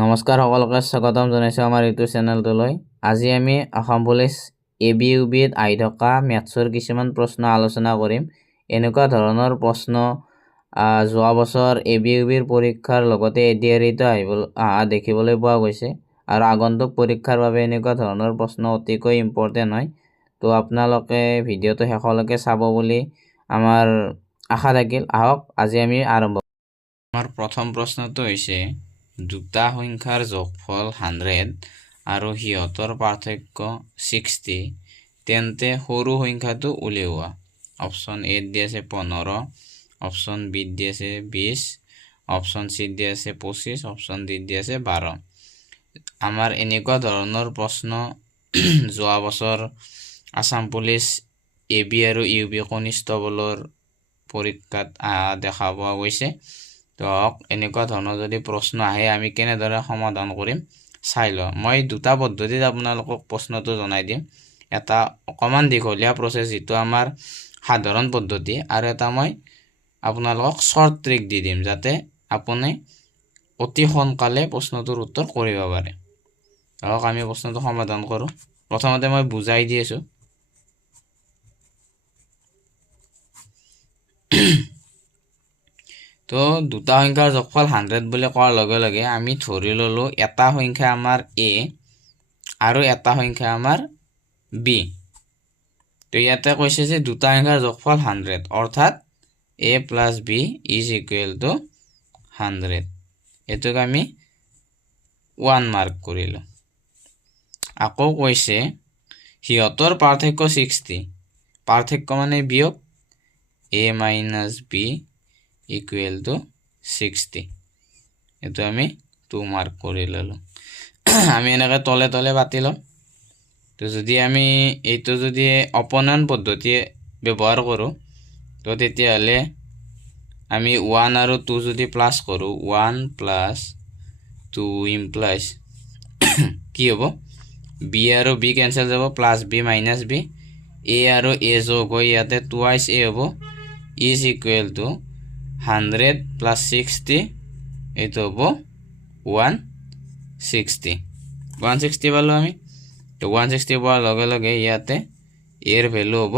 নমস্কাৰ সকলোকে স্বাগতম জনাইছোঁ আমাৰ ইউটিউব চেনেলটোলৈ। আজি আমি অসম পুলিচ ABUBত আহি থকা মেথছৰ কিছুমান প্ৰশ্ন আলোচনা কৰিম। এনেকুৱা ধৰণৰ প্ৰশ্ন যোৱা বছৰ ABUBৰ পৰীক্ষাৰ লগতে ADREতো অহা দেখিবলৈ পোৱা গৈছে আৰু আগন্তুক পৰীক্ষাৰ বাবে এনেকুৱা ধৰণৰ প্ৰশ্ন অতিকৈ ইম্পৰ্টেণ্ট হয়। তো আপোনালোকে ভিডিঅ'টো শেষলৈকে চাব বুলি আমাৰ আশা থাকিল। আহক আজি আমি আৰম্ভ। আমাৰ প্ৰথম প্ৰশ্নটো হৈছে দুটা সংখ্যাৰ যোগফল 100 আৰু সিহঁতৰ পাৰ্থক্য 60, তেন্তে সৰু সংখ্যাটো উলিওৱা। অপশ্যন এ দি আছে 15, অপশ্যন বি দি আছে 20, অপশ্যন চি দি আছে 25, অপশ্যন ডি দি আছে 12। আমাৰ এনেকুৱা ধৰণৰ প্ৰশ্ন যোৱা বছৰ আসাম পুলিচ AB আৰু UB কনিষ্টবলৰ পৰীক্ষাত দেখা পোৱা গৈছে। তো এনেকুৱা ধৰণৰ যদি প্ৰশ্ন আহে আমি কেনেদৰে সমাধান কৰিম চাই লওঁ। মই দুটা পদ্ধতিত আপোনালোকক প্ৰশ্নটো জনাই দিম। এটা অকণমান দীঘলীয়া প্ৰচেছ যিটো আমাৰ সাধাৰণ পদ্ধতি, আৰু এটা মই আপোনালোকক শ্বৰ্ট ট্ৰিক দি দিম যাতে আপুনি অতি সোনকালে প্ৰশ্নটোৰ উত্তৰ কৰিব পাৰে। আহক আমি প্ৰশ্নটো সমাধান কৰোঁ। প্ৰথমতে মই বুজাই দি আছোঁ। তো দুটা সংখ্যাৰ যোগফল 100 বুলি কোৱাৰ লগে লগে আমি ধৰি ল'লোঁ এটা সংখ্যা আমাৰ A আৰু এটা সংখ্যা আমাৰ B। তো ইয়াতে কৈছে যে দুটা সংখ্যাৰ যোগফল 100, অৰ্থাৎ A plus B is equal two 100। এইটোক আমি 1 মাৰ্ক কৰিলোঁ। আকৌ কৈছে সিহঁতৰ পাৰ্থক্য 60, পাৰ্থক্য মানে বিয়োগ, A minus B equal to 60। এইটো আমি 2 মাৰ্ক কৰি ল'লোঁ। আমি এনেকৈ তলে তলে পাতি ল'ম। তো যদি আমি এইটো যদি অপনয়ন পদ্ধতি ব্যৱহাৰ কৰোঁ তো তেতিয়াহ'লে আমি 1 আৰু 2 যদি প্লাছ কৰোঁ, 1 প্লাছ 2 ইমপ্লাইজ কি হ'ব, B আৰু B কেঞ্চেল যাব, plus B minus B, A আৰু A যোগ হৈ ইয়াতে 2 A হ'ব, ইজ ইকুৱেল টু 100 প্লাছ 60, এইটো হ'ব 160। 160 পালোঁ আমি। তো 160 পোৱাৰ লগে লগে ইয়াতে এৰ ভেলু হ'ব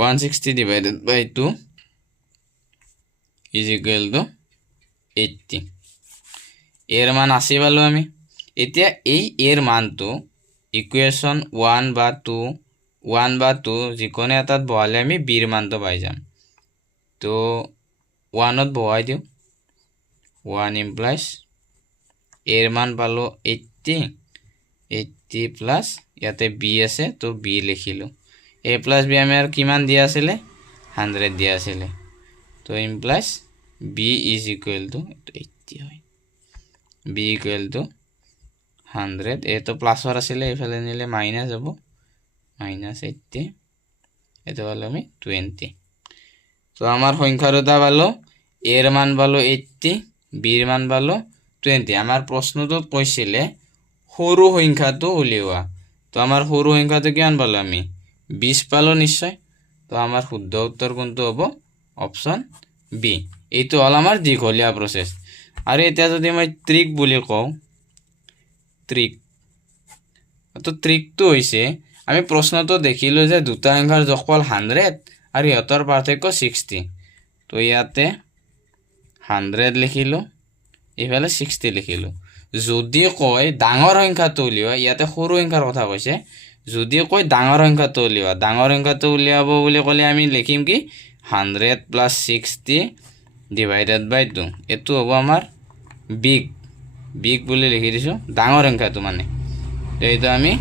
160 divided by 2 is equal to 80। এৰ মান 80 পালোঁ আমি। এতিয়া এই এৰ মানটো ইকুৱেশ্যন 1 বা 2 যিকোনো এটাত বহালে আমি বিৰ মানটো পাই যাম। তো 1ত বহাই দিওঁ, 1 ইমপ্লাইজ এৰ মান পালোঁ 80 প্লাছ ইয়াতে B আছে তো B লিখিলোঁ। A প্লাছ B আমাৰ কিমান দিয়া আছিলে, 100 দিয়া আছিলে। তো implies B is equal to 80 হয়, B ইকুৱেল টু 100। এইটো প্লাছৰ আছিলে, এইফালে নিলে মাইনাছ হ'ব, মাইনাছ 80, এইটো পালোঁ আমি 20। তো আমাৰ সংখ্যা দুটা পালোঁ, এৰ মান পালোঁ 80, বিৰ মান পালোঁ 20। আমাৰ প্ৰশ্নটোত কৈছিলে সৰু সংখ্যাটো উলিওৱা। তো আমাৰ সৰু সংখ্যাটো কিমান পালোঁ আমি, 20 পালোঁ নিশ্চয়। তো আমাৰ শুদ্ধ উত্তৰ কোনটো হ'ব, অপশ্যন বি। এইটো হ'ল আমাৰ দীঘলীয়া প্ৰচেছ। আৰু এতিয়া যদি মই ট্ৰিক বুলি কওঁ, ট্ৰিকটো হৈছে আমি প্ৰশ্নটো দেখিলোঁ যে দুটা সংখ্যাৰ যোগফল 100 আৰু সিহঁতৰ পাৰ্থক্য 60। তো ইয়াতে 100 লিখিলোঁ, এইফালে 60 লিখিলোঁ। যদি কয় ডাঙৰ সংখ্যাটো উলিওৱা, ইয়াতে সৰু সংখ্যাৰ কথা কৈছে, যদি কয় ডাঙৰ সংখ্যাটো উলিওৱা, ডাঙৰ সংখ্যাটো উলিয়াব বুলি ক'লে আমি লিখিম কি 100 প্লাছ 60 ডিভাইডেড বাই 2। এইটো হ'ব আমাৰ বিগ বুলি লিখি দিছোঁ, ডাঙৰ সংখ্যাটো মানে। তো এইটো আমি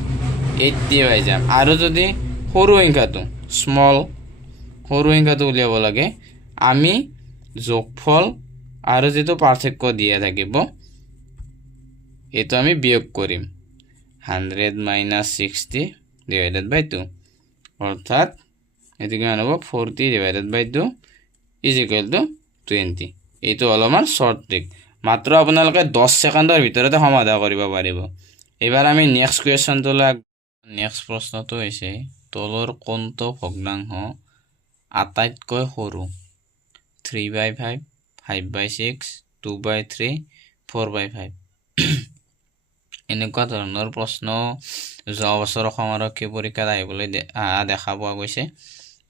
80 পাই যাম। আৰু যদি সৰু সংখ্যাটো সৰু সংখ্যাটো উলিয়াব লাগে, আমি যোগফল আৰু যিটো পাৰ্থক্য দিয়া থাকিব এইটো আমি বিয়োগ কৰিম, 100 মাইনাছ 60 ডিভাইডেড বাই 2, অৰ্থাৎ এইটো কিমান হ'ব, 40 divided by 2 is equal to 20। এইটো হ'ল আমাৰ শ্বৰ্ট ট্ৰিক। মাত্ৰ আপোনালোকে 10 ছেকেণ্ডৰ ভিতৰতে সমাধান কৰিব পাৰিব। এইবাৰ আমি নেক্সট কুৱেশ্যনটোলৈ। নেক্সট প্ৰশ্নটো হৈছে তলৰ কোনটো ভগ্নাংশ আটাইতকৈ সৰু, 3/5, 5/6, 2/3, 4/5 এনেকুৱা ধৰণৰ প্ৰশ্ন যোৱা বছৰ অসম আৰক্ষী পৰীক্ষাত আহিবলৈ দেখা পোৱা গৈছে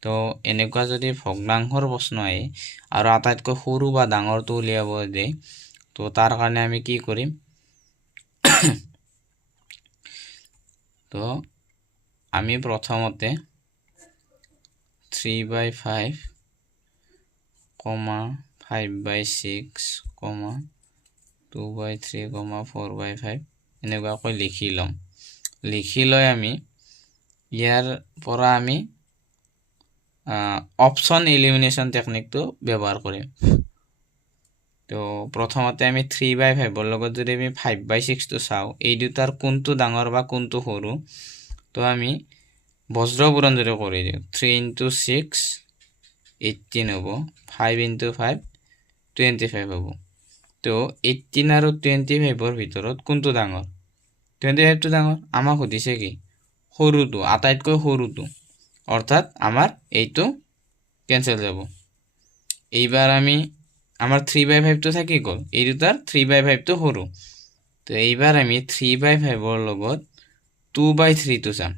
তো এনেকুৱা যদি ভগ্নাংশৰ প্ৰশ্ন আহে আৰু আটাইতকৈ সৰু বা ডাঙৰটো উলিয়াব দিয়ে তো তাৰ কাৰণে আমি কি কৰিম তো আমি প্ৰথমতে 3/5 5/6 2/3 4/5 এনেকুৱাকৈ লিখি ল'ম লিখি লৈ আমি ইয়াৰ পৰা আমি অপশন এলিমিনেশ্যন টেকনিকটো ব্যৱহাৰ কৰিম তো প্ৰথমতে আমি 3/5 লগত যদি আমি 5/6 টো চাওঁ এই দুটাৰ কোনটো ডাঙৰ বা কোনটো সৰু তো আমি বজ্ৰপুৰণ যদি কৰি দিওঁ 3 × 6 18 হ'ব 5 × 5 25 হ'ব তো 18 আৰু 25ৰ ভিতৰত কোনটো ডাঙৰ 25টো ডাঙৰ আমাক সুধিছে কি সৰুটো আটাইতকৈ সৰুটো অৰ্থাৎ আমাৰ এইটো কেনসেল যাব এইবাৰ আমি আমাৰ 3/5 টো থাকি গ'ল এই দুটাৰ 3/5 টো সৰু তো এইবাৰ আমি 3/5ৰ লগত 2/3 টো চাম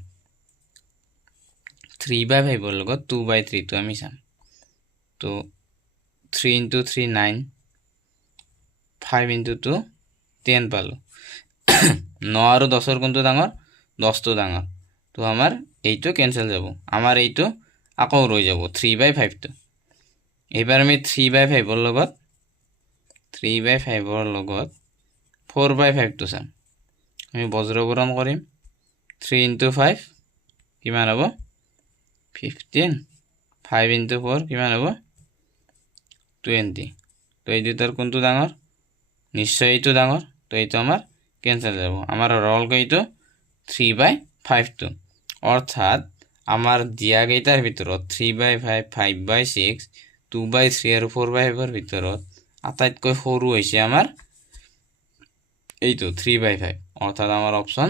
3/5ৰ লগত 2/3 টো আমি চাম তো 3 × 3 9 5 × 2 10 পালো 9 আৰু 10ৰ কোনটো ডাঙৰ 10টো ডাঙৰ তো আমাৰ এইটো কেনসেল যাব আমাৰ এইটো আকৌ ৰৈ যাব 3/5 টো এবাৰ আমি 3/5ৰ লগত 4/5 টো চাম আমি বজ্ৰপুৰণ কৰিম 3 × 5 কিমান হ'ব 15 5 × 4 কিমান হ'ব 20 তো এই দুটাৰ কোনটো ডাঙৰ নিশ্চয় এইটো ডাঙৰ তো এইটো আমাৰ কেনসেল যাব আমাৰ ৰল গইটো 3/5 টো অৰ্থাৎ আমাৰ দিয়া গেইটাৰ ভিতৰত 3/5 5/6 2/3 আৰু 4/5ৰ ভিতৰত আটাইতকৈ সৰু হৈছে আমাৰ এইটো 3/5 অৰ্থাৎ আমাৰ অপশন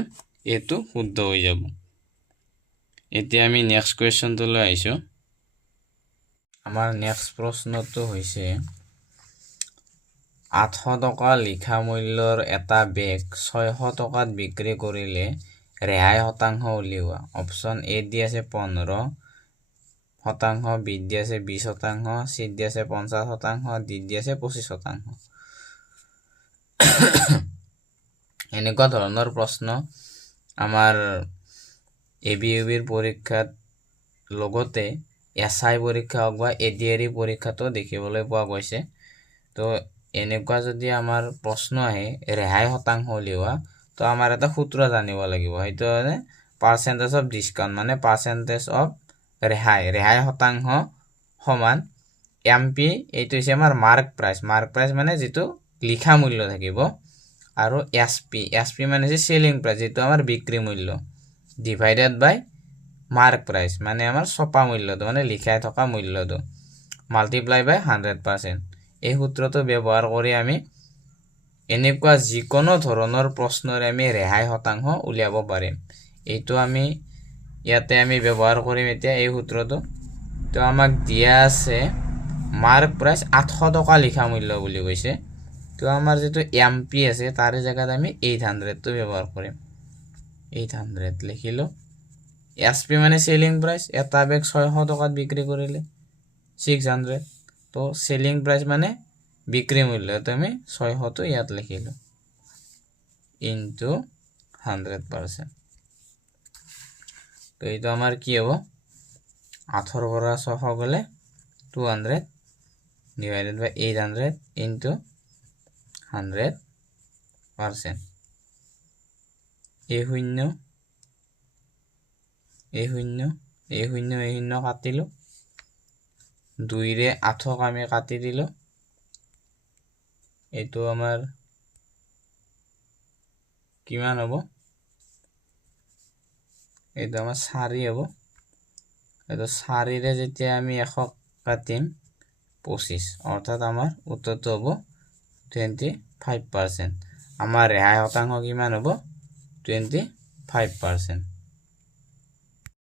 এটো শুদ্ধ হৈ যাব এতিয়া আমি নেক্সট কোৱেশ্চনটো লৈ আইছো আমাৰ নেক্সট প্ৰশ্নটো হৈছে 800 টকা লিখা মূল্যৰ এটা বেগ 600 টকাত বিক্ৰী কৰিলে ৰেহাই শতাংশ উলিওৱা অপশন এ দি আছে 15%, বি দি আছে 20%, সি দি আছে 50%, ডি দি আছে 25%। এনেকুৱা ধৰণৰ প্ৰশ্ন আমাৰ এবিইউবিৰ পৰীক্ষাত লগতে এসআই পৰীক্ষা হওক বা এডিআৰই পৰীক্ষাতো দেখিবলৈ পোৱা গৈছে তো এনেকুৱা যদি আমাৰ প্ৰশ্ন আহে ৰেহাই শতাংশ উলিওৱা তো আমাৰ এটা সূত্ৰ জানিব লাগিব সেইটো মানে পাৰ্চেন্টেজ অফ ডিসকাউন্ট মানে পাৰ্চেন্টেজ অফ ৰেহাই শতাংশ সমান এমপি এইটো হৈছে আমাৰ মাৰ্ক প্ৰাইস মানে যেটো লিখা মূল্য থাকিব আৰু এসপি মানে হৈছে সেলিং প্ৰাইস যেটো আমাৰ বিক্ৰী মূল্য ডিভাইডেড বাই মার্ক প্রাইস মানে আমার ছপা মূল্যটো মানে লিখাই থকা মূল্যটো মাল্টিপ্লাই বাই 100% এই সূত্ৰটো ব্যৱহাৰ কৰি আমি এনেকুৱা যিকোনো ধৰণৰ প্ৰশ্নৰে আমি ৰেহাই শতাংশ উলিয়াব পাৰিম এইটো আমি ইয়াতে আমি ব্যৱহাৰ কৰিম এতিয়া এই সূত্ৰটো তো আমাক দিয়া আছে মাৰ্ক প্ৰাইস 800 টকা লিখা মূল্য বুলি কৈছে তো আমাৰ যেটো এমপি আছে তাৰ জায়গাত আমি 800 টো ব্যৱহাৰ কৰিম 800 লিখিলো এসপি মানে সেলিং প্ৰাইস এটা বেগ 600 টাকাত বিক্ৰি কৰিলে 600 তো সেলিং প্রাইস মানে বিক্রি মূল্য তো আমি 600 তো ইয়াত লিখিলো ইনটু 100% তো এইটো আমাৰ কি হ'ব 8 পৰা 600 গলে 200 divided by 800 into 100% এই শূন্য কাটিলো 2 ৰে 8 আমি কাটি দিলো এইটো আমাৰ কিমান হ'ব এইটো আমাৰ 4 হ'ব এইটো 4 ৰে যেতিয়া আমি 100 কাটিম 25 অৰ্থাৎ আমাৰ উত্তৰটো হ'ব 25% আমাৰ ৰেহাই শতাংশ কিমান হ'ব 25%